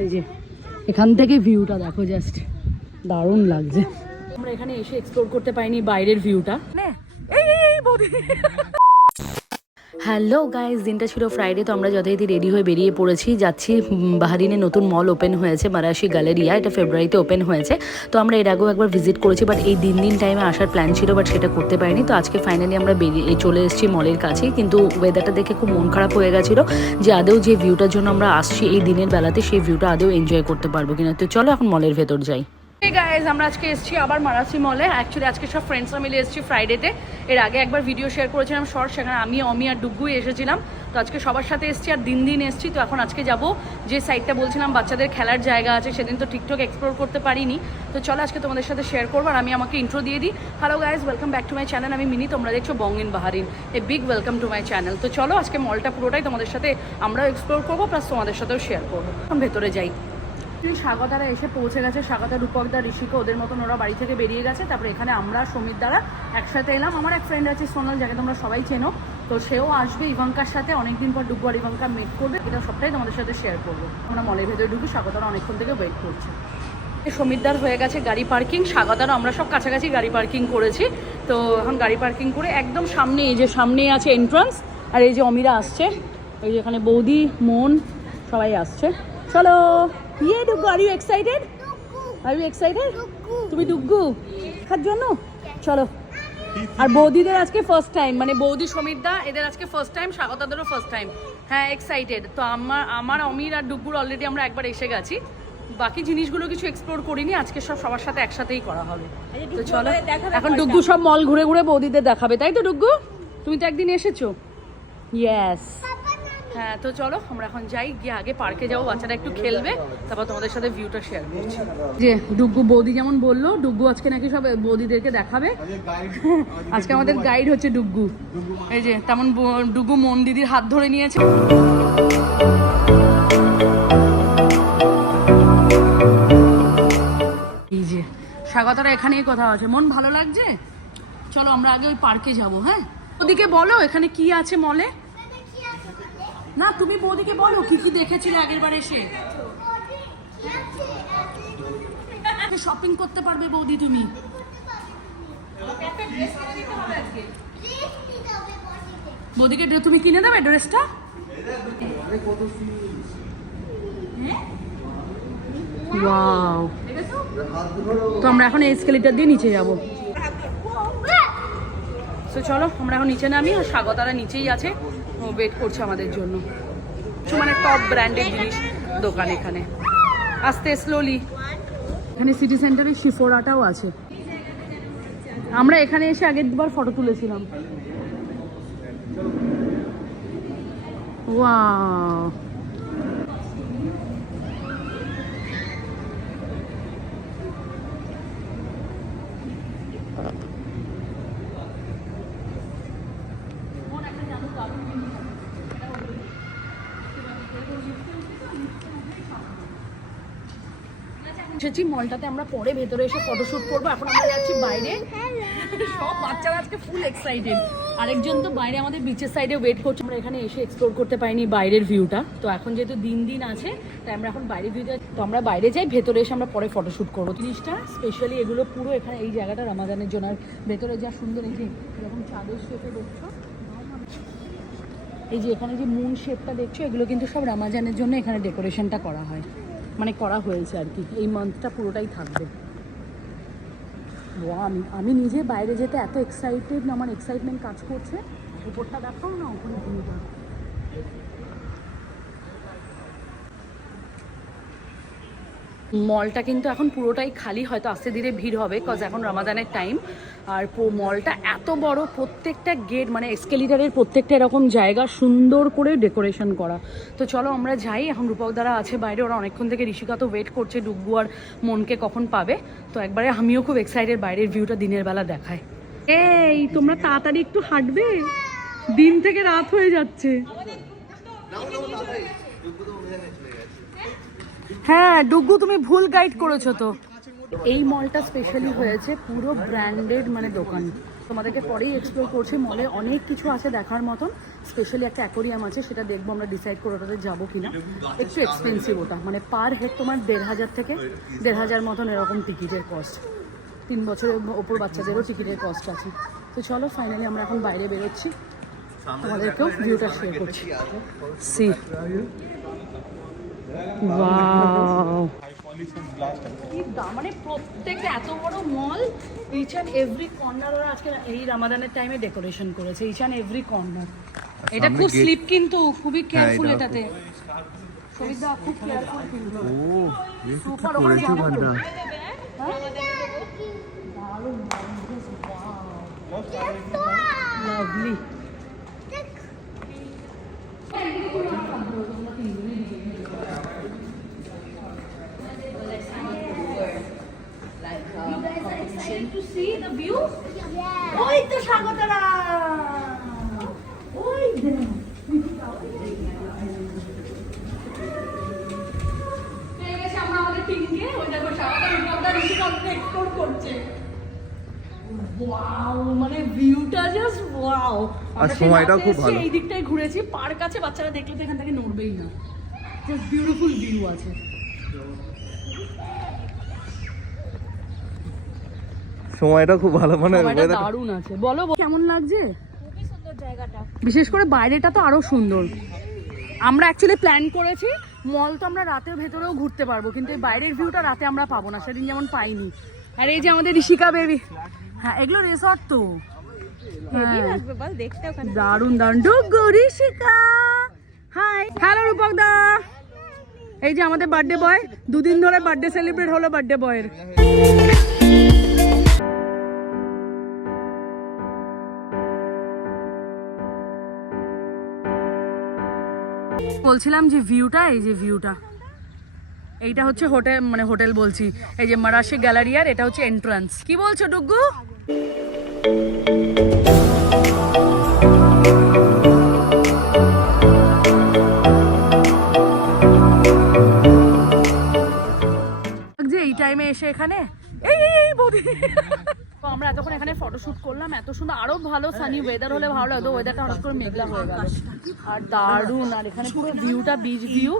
এই যে এখান থেকে ভিউটা দেখো, জাস্ট দারুণ লাগছে। আমরা এখানে এসে এক্সপ্লোর করতে পারিনি বাইরের ভিউটা। হ্যালো গাইজ, দিনটা ছিল ফ্রাইডে, তো আমরা যথারীতি রেডি হয়ে বেরিয়ে পড়েছি, যাচ্ছি বাহারিনে নতুন মল ওপেন হয়েছে মারাশি গ্যালারিয়া, এটা ফেব্রুয়ারিতে ওপেন হয়েছে। তো আমরা এর আগেও একবার ভিজিট করেছি, বাট এই দিন টাইমে আসার প্ল্যান ছিল, বাট সেটা করতে পারিনি। তো আজকে ফাইনালি আমরা বেরিয়ে চলে এসেছি মলের কাছেই, কিন্তু ওয়েদারটা দেখে খুব মন খারাপ হয়ে গেছিলো যে আদৌ যে ভিউটার জন্য আমরা আসছি এই দিনের বেলাতে সেই ভিউটা আদৌ এনজয় করতে পারবো কিনা। তো চলো এখন মলের ভেতর যাই। গাইজ, আমরা আজকে এসেছি আবার মারাশি মলে। অ্যাকচুয়ালি আজকে সব ফ্রেন্ডসরা মিলে এসেছি ফ্রাইডেতে। এর আগে একবার ভিডিও শেয়ার করেছিলাম শর্ট, সেখানে আমি অমি আর ডুগ্গুই এসেছিলাম। তো আজকে সবার সাথে এসেছি আর দিন এসেছি। তো এখন আজকে যাব যে সাইডটা বলছিলাম বাচ্চাদের খেলার জায়গা আছে, সেদিন তো ঠিকঠাক এক্সপ্লোর করতে পারিনি। তো চলো আজকে তোমাদের সাথে শেয়ার করবো। আর আমি আমাকে ইন্ট্রো দিয়ে দিই। Hello guys, welcome back to my channel. আমি মিনি, তোমরা দেখছো Bong in Bahrain. A big welcome to my channel. তো চলো আজকে মলটা পুরোটাই তোমাদের সাথে আমরাও এক্সপ্লোর করবো, প্লাস তোমাদের সাথেও শেয়ার করবো। এখন ভেতরে যাই। স্বাগতারা এসে পৌঁছে গেছে, স্বাগতা, রূপকদা, ঋষিকা, ওদের মতন ওরা বাড়ি থেকে বেরিয়ে গেছে। তারপরে এখানে আমরা সমিত দ্বারা একসাথে এলাম। আমার এক ফ্রেন্ড আছে সোনাল, যাকে তোমরা সবাই চেনো, তো সেও আসবে ইভাঙ্কার সাথে। অনেকদিন পর ডুব্বু আর ইভাঙ্কা মিট করবে, এটা সবটাই তোমাদের সাথে শেয়ার করবো। আমরা মলের ভেতরে ঢুকি, স্বাগতারা অনেকক্ষণ থেকে ওয়েট করছে। সমিতদার হয়ে গেছে গাড়ি পার্কিং, স্বাগতারও আমরা সব কাছাকাছি গাড়ি পার্কিং করেছি। তো এখন গাড়ি পার্কিং করে একদম সামনে, এই যে সামনে আছে এন্ট্রান্স, আর এই যে অমিরা আসছে, এই যে এখানে বৌদি, মন, সবাই আসছে। চলো। ইয়ে ডুগ্গু, are you excited? Are you excited? তুমি ডুগ্গু দেখার জন্য? চলো। আর বৌদিদের আজকে ফার্স্ট টাইম, মানে বৌদি, সমিতদা, এদের আজকে ফার্স্ট টাইম, স্বাগতাদেরও ফার্স্ট টাইম। হ্যাঁ, এক্সাইটেড। তো আমার অমির আর ডুগ্গুর অলরেডি আমরা একবার এসে গেছি। বাকি জিনিসগুলো কিছু এক্সপ্লোর করিনি, আজকে সব সবার সাথে একসাথেই করা হবে। তো চলো, এখন ডুগ্গু সব মল ঘুরে ঘুরে বৌদিদের দেখাবে, তাই তো ডুগ্গু? তুমি তো একদিন এসেছো। ইয়েস। হ্যাঁ, তো চলো আমরা এখন যাই, গিয়ে আগে পার্কে যাবো, বাচ্চারা একটু খেলবে, তারপর তোমাদের সাথে ভিউটা শেয়ার করছি। যে ডুগ্গু, বৌদি যেমন বললো, ডুগ্গু আজকে নাকি সব বৌদিদেরকে দেখাবে। আজকে আমাদের গাইড হচ্ছে ডুগ্গু। এই যে তেমন ডুগ্গু মন দিদির হাত ধরে নিয়েছে। এই যে স্বাগতারা এখানেই কোথাও আছে। মন ভালো লাগছে? চলো আমরা আগে ওই পার্কে যাবো। হ্যাঁ, ওদিকে বলো এখানে কি আছে মলে। না, তুমি বৌদিকে বলো কি কি দেখেছিলে আগের বার এসে। শপিং করতে পারবে বৌদি তুমি। বৌদিকে তুমি কিনে দেবে ড্রেসটা? ওয়াও। তো আমরা এখন এসকেলেটর দিয়ে নিচে যাবো। তো চলো আমরা এখন নিচে নামি, আর স্বাগতারা নিচেই আছে, ওয়েট করছে আমাদের জন্য। মানে টপ ব্র্যান্ডের জিনিস দোকান এখানে। আস্তে স্লোলি। এখানে সিটি সেন্টারে শিফোরাটাও আছে। আমরা এখানে এসে আগের দুবার ফটো তুলেছিলাম। ওয়াও। এসেছি মলটাতে, আমরা পরে ভেতরে এসে ফটোশুট করবো। এখন আমরা যাচ্ছি বাইরে। সব বাচ্চারা আজকে ফুল এক্সাইটেড। আরেকজন তো বাইরে আমাদের বিচের সাইডে ওয়েট করছে। আমরা এখানে এসে এক্সপ্লোর করতে পারিনি বাইরের ভিউটা। তো এখন যেহেতু দিন আছে, তাই আমরা এখন বাইরের ভিউটা, তো আমরা বাইরে যাই, ভেতরে এসে আমরা পরে ফটোশুট করবো। জিনিসটা স্পেশালি এগুলো পুরো এখানে এই জায়গাটা রামাদানের জন্য। আর ভেতরে যা সুন্দর, এই যে এরকম চাঁদের শেপে দেখছো, এই যে এখানে যে মুন শেপটা দেখছো, এগুলো কিন্তু সব রামাজানের জন্য এখানে ডেকোরেশনটা করা হয়, মানে করা হয়েছে আর কি। এই মান্থটা পুরোটাই থাকবে। আমি নিজে বাইরে যেতে এত এক্সাইটেড, আমার এক্সাইটমেন্ট কাজ করছে। উপরটা দেখাও না, ওখানে ভিউটা। মলটা কিন্তু এখন পুরোটাই খালি, হয়তো আস্তে ধীরে ভিড় হবে, কজ এখন রমাদানের টাইম। আর মলটা এত বড়, প্রত্যেকটা গেট মানে এসকেলেটরের প্রত্যেকটা এরকম জায়গা সুন্দর করে ডেকোরেশন করা। তো চলো আমরা যাই। এখন রূপক দ্বারা আছে বাইরে, ওরা অনেকক্ষণ থেকে, ঋষিকা তো ওয়েট করছে ডুগ্গু আর মনকে কখন পাবে। তো একবারে আমিও খুব এক্সাইটেড বাইরের ভিউটা দিনের বেলা দেখায়। এই তোমরা তাড়াতাড়ি একটু হাঁটবে, দিন থেকে রাত হয়ে যাচ্ছে। হ্যাঁ ডুগ্গু, তুমি ভুল গাইড করেছো তো। এই মলটা স্পেশালি হয়েছে পুরো ব্র্যান্ডেড মানে দোকান, তোমাদেরকে পরেই এক্সপ্লোর করছি। মলে অনেক কিছু আছে দেখার মতন, স্পেশালি একটা অ্যাকোরিয়াম আছে, সেটা দেখবো আমরা, ডিসাইড করে ওটাতে যাবো কিনা। একটু এক্সপেন্সিভ ওটা, মানে পার হেড তোমার 1,500 থেকে 1,500 মতন এরকম টিকিটের কস্ট। 3 বছরের ওপর বাচ্চাদেরও টিকিটের কস্ট আছে। তো চলো ফাইনালি আমরা এখন বাইরে বেরোচ্ছি, তোমাদেরকেও ভিউটা শেয়ার করছি। সি ওয়াও, মানে প্রত্যেকটা এত বড় মল, ইচ অ্যান্ড এভরি কর্নার ওরা আজকে এই রামাদানের টাইমে ডেকোরেশন করেছে, ইচ অ্যান্ড এভরি কর্নার। এটা খুব স্লিপ কিন্তু, খুবই কেয়ারফুল এটাতে। সবিদা খুব কেয়ারফুল কিন্তু। সুপার ওখানে যাবো তো। Lovely. To see the view? Yeah. Oi, to Shagotara. Oi, there. মানে ভিউটা জাস্ট ওয়াও। আর সময়টা খুব ভালো। এই দিকটায় ঘুরেছি, পার্ক আছে, বাচ্চারা দেখলে তো এখান থেকে নড়বেই না। জাস্ট বিউটিফুল ভিউ আছে। সময়টা খুব ভালো, মানে দারুণ আছে। বলো কেমন লাগছে? খুবই সুন্দর জায়গাটা, বিশেষ করে বাইরেটা তো আরো সুন্দর। আমরা অ্যাকচুয়ালি প্ল্যান করেছি মল তো আমরা রাতের ভেতরেও ঘুরতে পারবো, কিন্তু এই বাইরের ভিউটা রাতে আমরা পাবো না, সেদিন যেমন পাইনি। আর এই যে আমাদের ঋষিকা বেবি, হ্যাঁ এগুলো রিসর্ট তো হেভি লাগবে বল দেখতে ওখানে। দারুণ দারুণ। ডুগু, ঋষিকা, হাই, হ্যালো রূপক দা। এই যে আমাদের বার্থডে বয়, 2 দিন ধরে বার্থডে সেলিব্রেট হলো বার্থডে বয়ের। বলছিলাম যে ভিউটা, এই যে ভিউটা, এইটা হচ্ছে হোটেল, মানে হোটেল বলছি, এই যে মারাশি গ্যালারিয়ার, এটা হচ্ছে এন্ট্রান্স। কি বলছো ডুগু? যে এই টাইমে এসে এখানে এই বৌদি তো আমরা এতক্ষণ এখানে ফটোশুট করলাম, এত সুন্দর। আরো ভালো সানি ওয়েদার হলে ভালো লাগতো, ওয়েদারটা হঠাৎ করে মেঘলা হয়ে গেল। আর দারুণ, আর এখানে পুরো ভিউটা বিচ ভিউ।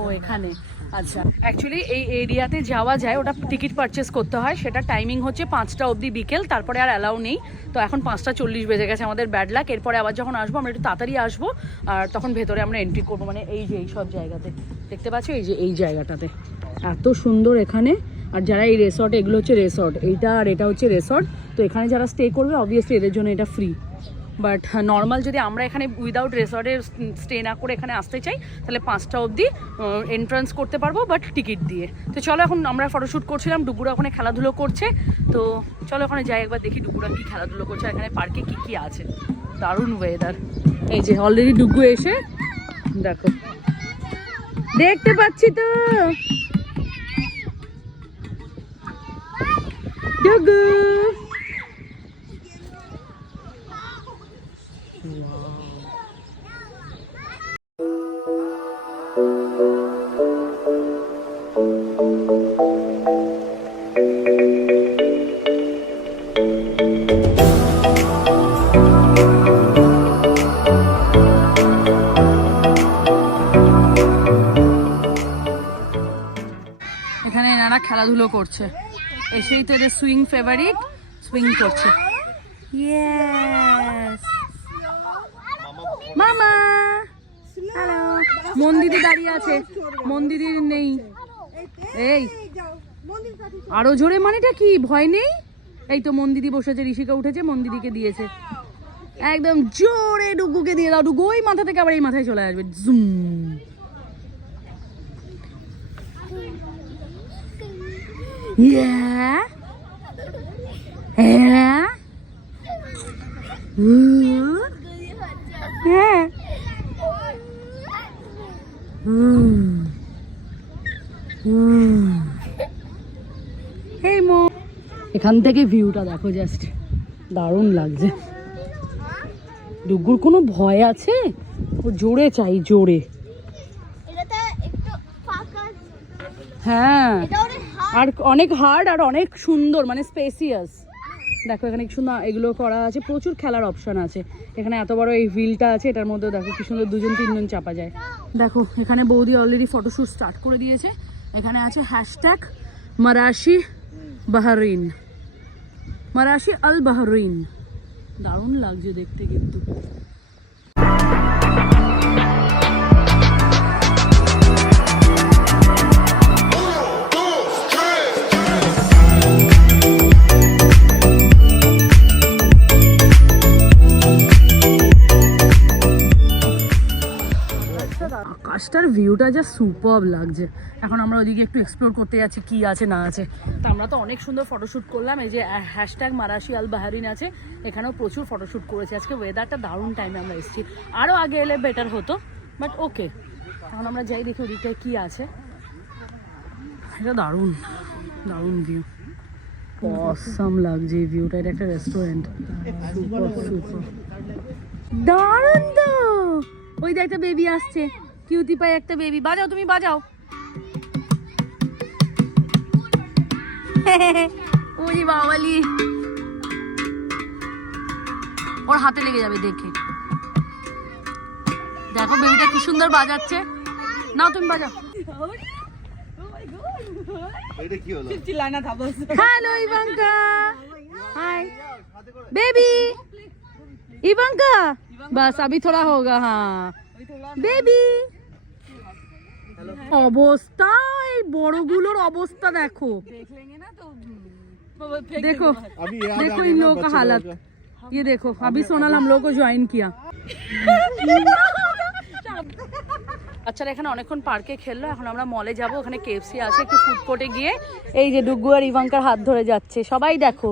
ও এখানে আচ্ছা, অ্যাকচুয়ালি এই এরিয়াতে যাওয়া যায়, ওটা টিকিট পারচেস করতে হয়, সেটা টাইমিং হচ্ছে 5টা অবধি বিকেল, তারপরে আর অ্যালাউ নেই। তো এখন 5:40 বেজে গেছে, আমাদের ব্যাড লাক। এরপরে আবার যখন আসবো আমরা একটু তাড়াতাড়ি আসবো, আর তখন ভেতরে আমরা এন্ট্রি করবো, মানে এই যে এই সব জায়গাতে দেখতে পাচ্ছ, এই যে এই জায়গাটাতে এত সুন্দর এখানে। আর যারা এই রিসর্ট, এগুলো হচ্ছে রিসর্ট, এইটা আর এটা হচ্ছে রিসর্ট। তো এখানে যারা স্টে করবে অবভিয়াসলি এদের জন্য এটা ফ্রি, বাট নর্মাল যদি আমরা এখানে উইদাউট রিসর্টে স্টে না করে এখানে আসতে চাই, তাহলে 5টা অবধি এন্ট্রান্স করতে পারবো, বাট টিকিট দিয়ে। তো চলো, এখন আমরা ফটোশ্যুট করছিলাম, ডুগুরা ওখানে খেলাধুলো করছে। তো চলো ওখানে যাই, একবার দেখি ডুগুরা কি খেলাধুলো করছে, এখানে পার্কে কি কি আছে। দারুণ ওয়েদার। এই যে অলরেডি ডুগু এসে দেখো, দেখতে পাচ্ছি তো ডুগু। এখানে এনারা খেলাধুলো করছে, এসেই তো এদের সুইং ফেভারিট, সুইং করছে। ইয়েস মামা, হ্যালো। মন্দিদি দাঁড়িয়ে আছে, মন্দিদি নেই। এই আরো জোরে, মানেটা কি? ভয় নেই? এই তো মন্দিদি বসেছে, ঋষিকা উঠেছে, মন্দিদিকে দিয়েছে একদম জোরে। ডুগুকে দিয়ে দাও, ডুগু ওই মাথা থেকে আবার এই মাথায় চলে আসবে, zoom. Yeah. Yeah. Yeah. Hey Mo. এখান থেকে ভিউটা দেখো, জাস্ট দারুণ লাগছে। ডুগুর কোনো ভয় আছে? ও জোরে চাই, জোরে। হ্যাঁ, আর অনেক হার্ড আর অনেক সুন্দর, মানে স্পেসিয়াস। দেখো এখানে কি সুন্দর এগুলো করা আছে, প্রচুর খেলার অপশন আছে এখানে। এত বড় এই হুইলটা আছে, এটার মধ্যে দেখো কি সুন্দর 2-3 জন চাপা যায়। দেখো এখানে বৌদি অলরেডি ফটোশ্যুট স্টার্ট করে দিয়েছে। এখানে আছে হ্যাশট্যাগ মারাশি বাহরিন, মারাশি আল বাহরিন। দারুণ লাগছে দেখতে কিন্তু। আকাশটার ভিউটা যা সুপারব লাগছে। এখন আমরা ওইদিকে একটু এক্সপ্লোর করতে যাচ্ছি কি আছে না আছে। তো আমরা তো অনেক সুন্দর ফটোশ্যুট করলাম। এই যে হ্যাশট্যাগ মারাশি আল বাহরিন আছে, এখানেও প্রচুর ফটোশ্যুট করেছি। আজকে ওয়েদারটা দারুণ টাইমে আমরা এসেছি, আরও আগে এলে বেটার হতো, বাট ওকে। এখন আমরা যাই দেখি ওদিকটায় কী আছে। এটা দারুণ দারুণ ভিউ, অসাম লাগছে এই ভিউটা। এটা একটা রেস্টুরেন্ট, সুপার সুপার দারুণ। তো ওই যে একটা বেবি আসছে, কিউটি পায় একটা বেবি। বাজাও, তুমি বাজাও। ওই বাবালি, ওর হাতে লেগে যাবে দেখে। দেখো বেবিটা কি সুন্দর বাজাচ্ছে। নাও তুমি বাজাও। Hello Ivanka, hi baby. Ivanka बस अभी थोड़ा होगा। हाँ बेबी। অবস্থা এই বড়গুলোর অবস্থা দেখো, देखो देखो इन लोगों का हालत। ये देखो अभी सोनल हम लोग को ज्वाइन किया। বাচ্চারা এখানে অনেকক্ষণ পার্কে খেললো। এখন আমরা মলে যাব, ওখানে কেএফসি আছে, একটু ফুড কোর্টে গিয়ে এই যে ডুগু আর ইভাঙ্কার হাত ধরে যাচ্ছে সবাই, দেখো।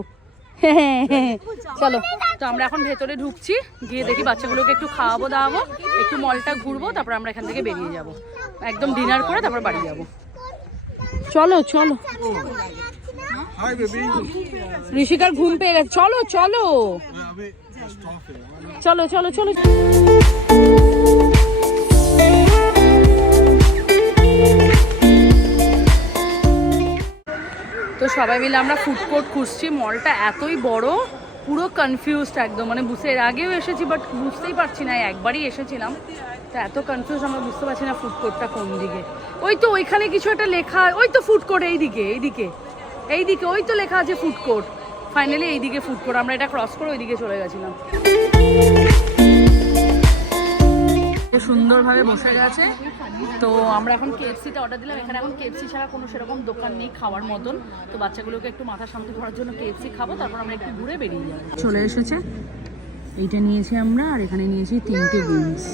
চলো, তো আমরা এখন ভেতরে ঢুকছি, গিয়ে দেখি বাচ্চাগুলোকে একটু খাওয়াবো দাওয়াবো, একটু মলটা ঘুরবো, তারপর আমরা এখান থেকে বেরিয়ে যাব, একদম ডিনার করে তারপর বাড়ি যাব। চলো চলো, ঋষিকার ঘুম পেয়ে গেছে। চলো চলো চলো চলো চলো। তো সবাই মিলে আমরা ফুড কোর্ট খুঁজছি। মলটা এতই বড়, পুরো কনফিউজড একদম, মানে বুঝতে, এর আগেও এসেছি বাট বুঝতেই পারছি না, একবারই এসেছিলাম তো এত কনফিউজ, আমরা বুঝতে পারছি না ফুড কোর্টটা কোন দিকে। ওই তো ওইখানে কিছু একটা লেখা, ওই তো ফুড কোর্ট, এইদিকে এইদিকে এইদিকে, ওই তো লেখা আছে ফুড কোর্ট। ফাইনালি এইদিকে ফুড কোর্ট, আমরা এটা ক্রস করে ওইদিকে চলে গেছিলাম। সুন্দরভাবে বসে গেছে। তো আমরা এখন কেএফসিটা অর্ডার দিলাম। এখানে এখন কেএফসি ছাড়া কোনো সেরকম দোকান নেই খাওয়ার মতন। তো বাচ্চাগুলোকে একটু মাথা শান্তি করার জন্য কেএফসি খাবো, তারপর আমরা একটু ঘুরে বেরিয়ে যাবো। চলে এসেছে, এইটা নিয়েছি আমরা, আর এখানে নিয়েছি 3টে উইংস।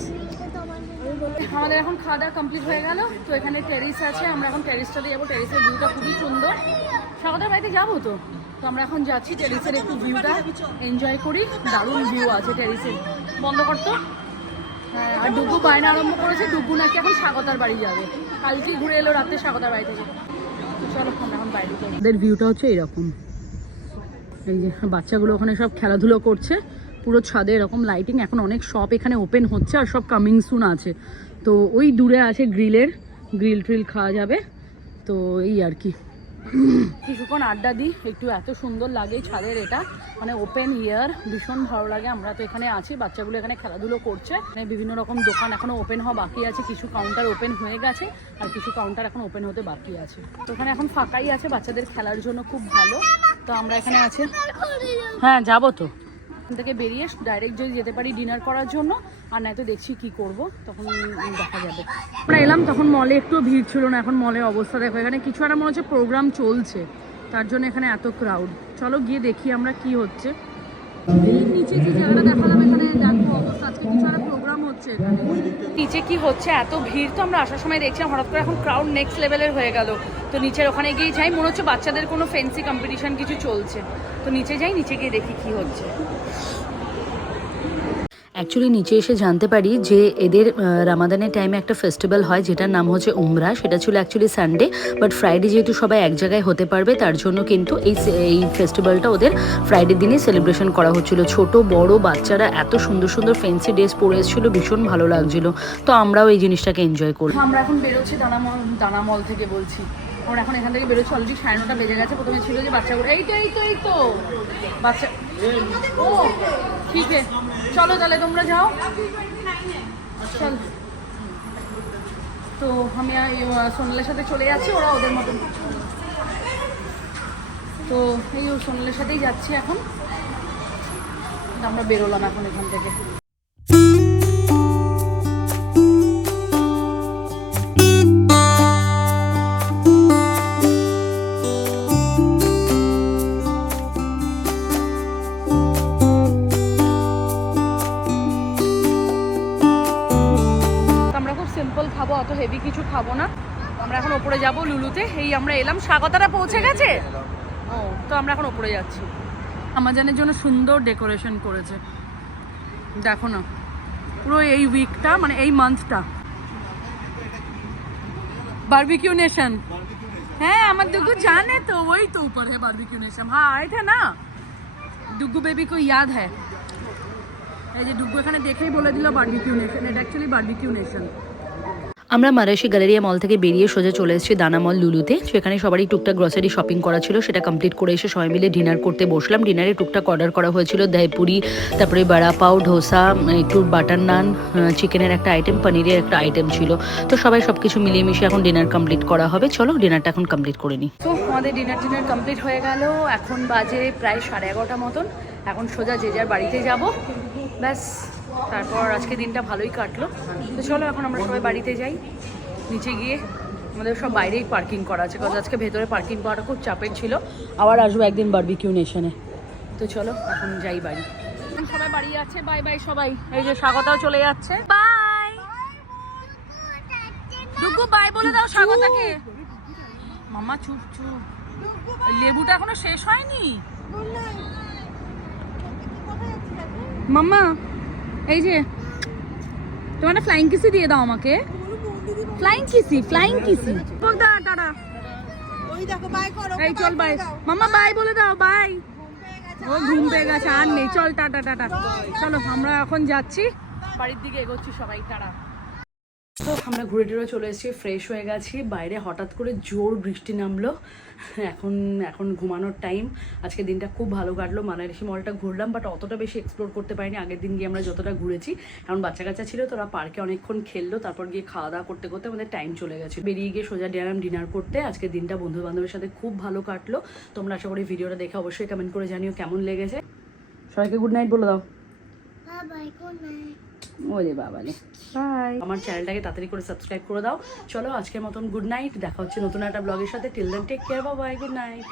আমাদের এখন খাওয়া দাওয়া কমপ্লিট হয়ে গেল। তো এখানে টেরিস আছে, আমরা এখন টেরিসটাতে যাবো। টেরিসের ভিউটা খুবই সুন্দর। স্বাগতার বাড়িতে যাবো তো, তো আমরা এখন যাচ্ছি টেরিসের একটু ভিউটা এনজয় করি। দারুণ ভিউ আছে টেরিসের। বন্ধ করতো। হ্যাঁ, আর ডুগু বায়না আরম্ভ করেছে, ডুগু নাকি এখন স্বাগতার বাড়ি যাবে। কালকে ঘুরে এলো রাতে স্বাগতার বাড়ি থেকে। চলো আমরা এখন বাইরে যাই। ওদের ভিউটা হচ্ছে এরকম, এই যে বাচ্চাগুলো ওখানে সব খেলাধুলো করছে, পুরো ছাদে এরকম লাইটিং। এখন অনেক শপ এখানে ওপেন হচ্ছে আর সব কামিং সুন আছে। তো ওই দূরে আছে গ্রিল ট্রিল খাওয়া যাবে। তো এই আর কি, কিছুক্ষণ আড্ডা দিই একটু। এত সুন্দর লাগে ছাদের এটা, মানে ওপেন এয়ার, ভীষণ ভালো লাগে। আমরা তো এখানে আছি, বাচ্চাগুলো এখানে খেলাধুলো করছে। মানে বিভিন্ন রকম দোকান এখনো ওপেন হওয়া বাকি আছে, কিছু কাউন্টার ওপেন হয়ে গেছে আর কিছু কাউন্টার এখন ওপেন হতে বাকি আছে। তো এখানে এখন ফাঁকাই আছে বাচ্চাদের খেলার জন্য, খুব ভালো। তো আমরা এখানে আছি। হ্যাঁ যাবো তো, এখান থেকে বেরিয়ে ডাইরেক্ট যদি যেতে পারি ডিনার করার জন্য, আর নয়তো দেখছি কি করব, তখন দেখা যাবে। আমরা এলাম তখন মলে একটু ভিড় ছিল না, এখন মলের অবস্থা দেখো। এখানে কিছু একটা মনে হচ্ছে প্রোগ্রাম চলছে, তার জন্য এখানে এত ক্রাউড। চলো গিয়ে দেখি আমরা কি হচ্ছে। এই নিচে যে জায়গাটা দেখালাম, এখানে দেখো অবস্থা, আজকে কিছু একটা প্রোগ্রাম হচ্ছে এখানে। নিচে কি হচ্ছে, এত ভিড় তো আমরা আসার সময় দেখছিলাম, হঠাৎ করে এখন ক্রাউড নেক্সট লেভেলের হয়ে গেল। তো নিচের ওখানে গিয়ে যাই, মনে হচ্ছে বাচ্চাদের কোনো ফ্যান্সি কম্পিটিশন কিছু চলছে। তো নিচে যাই, নিচে গিয়ে দেখি কি হচ্ছে। অ্যাকচুয়ালি নিচে এসে জানতে পারি যে এদের রামাদানের টাইমে একটা ফেস্টিভ্যাল হয় যেটার নাম হচ্ছে উমরা। সেটা ছিল অ্যাকচুয়ালি সানডে, বাট ফ্রাইডে যেহেতু সবাই এক জায়গায় হতে পারবে তার জন্য কিন্তু এই ফেস্টিভ্যালটা ওদের ফ্রাইডের দিনে সেলিব্রেশন করা হচ্ছিল। ছোট বড় বাচ্চারা এত সুন্দর সুন্দর ফ্যান্সি ড্রেস পরে এসেছিলো, ভীষণ ভালো লাগছিল। তো আমরাও এই জিনিসটাকে এনজয় করি। আমরা এখন বেরোচ্ছি দানা মল থেকে, বলছি আমরা এখন এখান থেকে বেরোচ্ছি, অলরেডি 9:30 বেজে গেছে। প্রথমে ছিল যে বাচ্চাগুলো এই তো বাচ্চা, ও ঠিক আছে চলো তাহলে তোমরা যাও, চল। তো আমি সোনালের সাথে চলে যাচ্ছি, ওরা ওদের মতন। তো এই সোনালের সাথেই যাচ্ছি এখন। আমরা বেরোলাম এখন এখান থেকে। আমরা খুব সিম্পল খাবো, অত হেভি কিছু খাবো না। আমরা এখন ওপরে যাব লুলুতে। এই আমরা এলাম, স্বাগতারা পৌঁছে গেছে। ও তো আমরা এখন ওপরে যাচ্ছি। আমাজনের জন্য সুন্দর ডেকোরেশন করেছে, দেখো না পুরো এই উইকটা, মানে এই মান্থটা बारबेक्यू नेशन। হ্যাঁ আমার দুগু জানে তো, वही तो ऊपर है बारबेक्यू नेशन। हाँ आए थे ना, डुगू बेबी को याद है। এই যে ডুগু এখানে দেখেই বলে দিল বারবিকিউ নেশন, এটা অ্যাকচুয়ালি বারবিকিউ নেশন। আমরা মারাশি গ্যালারিয়া মল থেকে বেরিয়ে সোজা চলে এসেছি দানা মল লুলুতে। সেখানে সবারই টুকটাক গ্রসারি শপিং করা ছিল, সেটা কমপ্লিট করে এসে সবাই মিলে ডিনার করতে বসলাম। ডিনারে টুকটাক অর্ডার করা হয়েছিল দহিপুরি, তারপরে বড়া পাও, ধোসা, একটু বাটার নান, চিকেনের একটা আইটেম, পনিরের একটা আইটেম ছিল। তো সবাই সব কিছু মিলিয়ে মিশিয়ে এখন ডিনার কমপ্লিট করা হবে। চলো ডিনারটা এখন কমপ্লিট করে নিই। তো আমাদের ডিনার কমপ্লিট হয়ে গেল, এখন বাজে প্রায় 11:30 মতন। এখন সোজা যে যার বাড়িতে যাব, ব্যাস। তারপর আজকে দিনটা ভালোই কাটলো। তো চলো এখন আমরা সবাই বাড়িতে যাই। নিচে গিয়ে আমাদের সব বাইরেই পার্কিং করা আছে, কারণ আজকে ভেতরে পার্কিং করাটা খুব চাপের ছিল। আবার আসবো একদিন বারবিকিউ নেশনে। তো চলো এখন যাই বাড়ি। সবাই বাড়ি আছে, বাই বাই সবাই। এই যে স্বাগতাও চলে যাচ্ছে, বাই। ডুগু বাই বলে দাও স্বাগতাকে। মামা চুপ চুপ, লেবুটা এখনো শেষ হয়নি। মাম্মা এই যে তোমার ফ্লাইং কিসি দিয়ে দাও আমাকে, ফ্লাইং কিসি টাটা। ওই দেখো বাই করো, এই চল বাই মাম্মা, বাই বলে দাও, বাই। ও ঘুম পেয়ে গেছে, আর নেই, চল টাটা টাটা। চলো আমরা এখন যাচ্ছি বাড়ির দিকে, এগোচ্ছি সবাই, টাটা। তো আমরা ঘুরে টুরে চলে এসেছি, ফ্রেশ হয়ে গেছি। বাইরে হঠাৎ করে জোর বৃষ্টি নামলো। এখন ঘুমানোর টাইম। আজকে দিনটা খুব ভালো কাটলো। মানারসি মলটা ঘুরলাম, বাট অতটা বেশি এক্সপ্লোর করতে পারিনি। আগের দিন গিয়ে আমরা যতটা ঘুরেছি, কারণ বাচ্চা কাচ্চা ছিল, তোরা পার্কে অনেকক্ষণ খেললো। তারপর গিয়ে খাওয়া দাওয়া করতে করতে আমাদের টাইম চলে গেছে। বেরিয়ে গিয়ে সোজা ডিনার করতে। আজকে দিনটা বন্ধু বান্ধবের সাথে খুব ভালো কাটলো। তোমরা আশা করি ভিডিওটা দেখে অবশ্যই কমেন্ট করে জানিও কেমন লেগেছে। সবাইকে গুড নাইট বলে দাও। ওরে বাবা রে, বাই। আমার চ্যানেলটাকে তাড়াতাড়ি করে সাবস্ক্রাইব করে দাও। চলো আজকের মতন গুড নাইট, দেখা হচ্ছে নতুন একটা ব্লগের সাথে। Till then take care, bye bye, good night.